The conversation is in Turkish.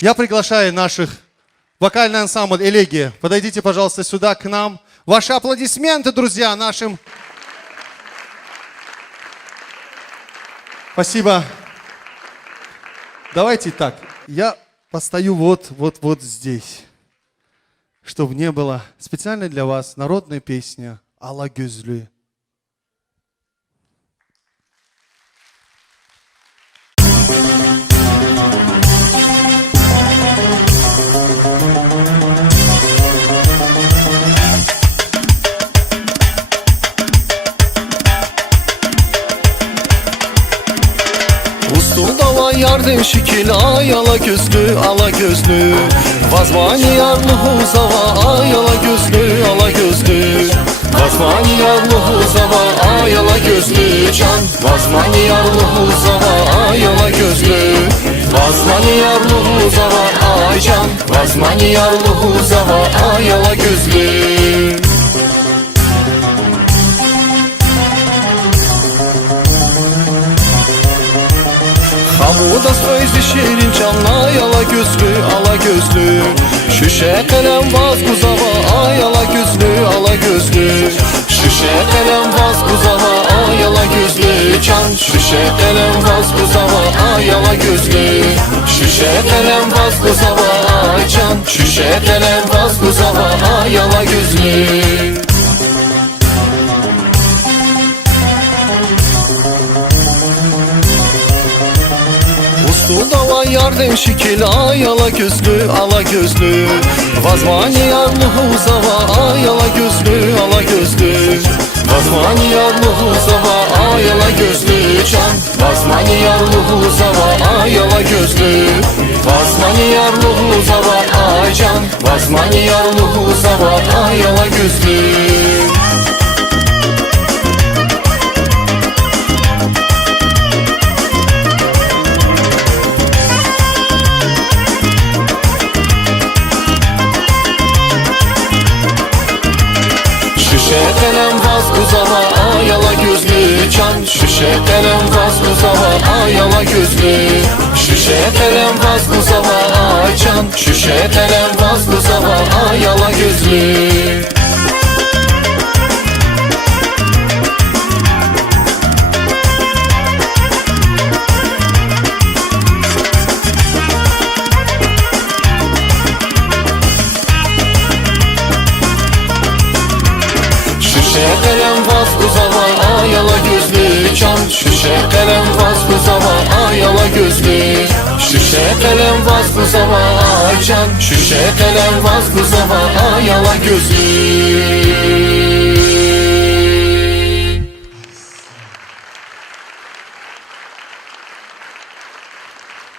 Я приглашаю наших вокальный ансамбль «Элегия». Подойдите, пожалуйста, сюда к нам. Ваши аплодисменты, друзья, нашим. Спасибо. Давайте так. Я постою вот здесь, чтобы не было. Специально для вас народная песня «Ала Gözlü». Ustundava yardım şikil ay ala gözlü Vazmani yarlı huzava ay ala gözlü Vazmani yarlı huzava ay ala gözlü can Vazmani yarlı huzava ay ala gözlü Vazmani yarlı huzava ay can Vazmani yarlı huzava ay ala gözlü Hamuda sözlü şirin canla ala gözlü Şüşe kalem vaz kuzava ay ala gözlü Şüşe kalem vaz kuzava ay ala gözlü can Şüşe kalem vaz kuzava ay ala gözlü Şüşe kalem vaz kuzava ay can Şüşe kalem vaz kuzava ay ala gözlü Ustundava yardım şikil ay ala gözlü Vazmani yarlı huzava ay ala gözlü Vazmani yarlı huzava ay ala gözlü can Vazmani yarlı huzava ay ala gözlü Vazmani yarlı huzava ay can Vazmani yarlı huzava ay ala gözlü Şüşe kalem vaz kuzava ay ala gözlü can Şüşe kalem vaz kuzava ay ala gözlü Şüşe kalem vaz kuzava ay can Şüşe kalem vaz kuzava ay ala gözlü Şüşe kalem vaz kuzava ay ala gözlü can Şüşe kalem vaz kuzava ay ala gözlü Şüşe kalem vaz kuzava ay can Şüşe kalem vaz kuzava ay ala gözlü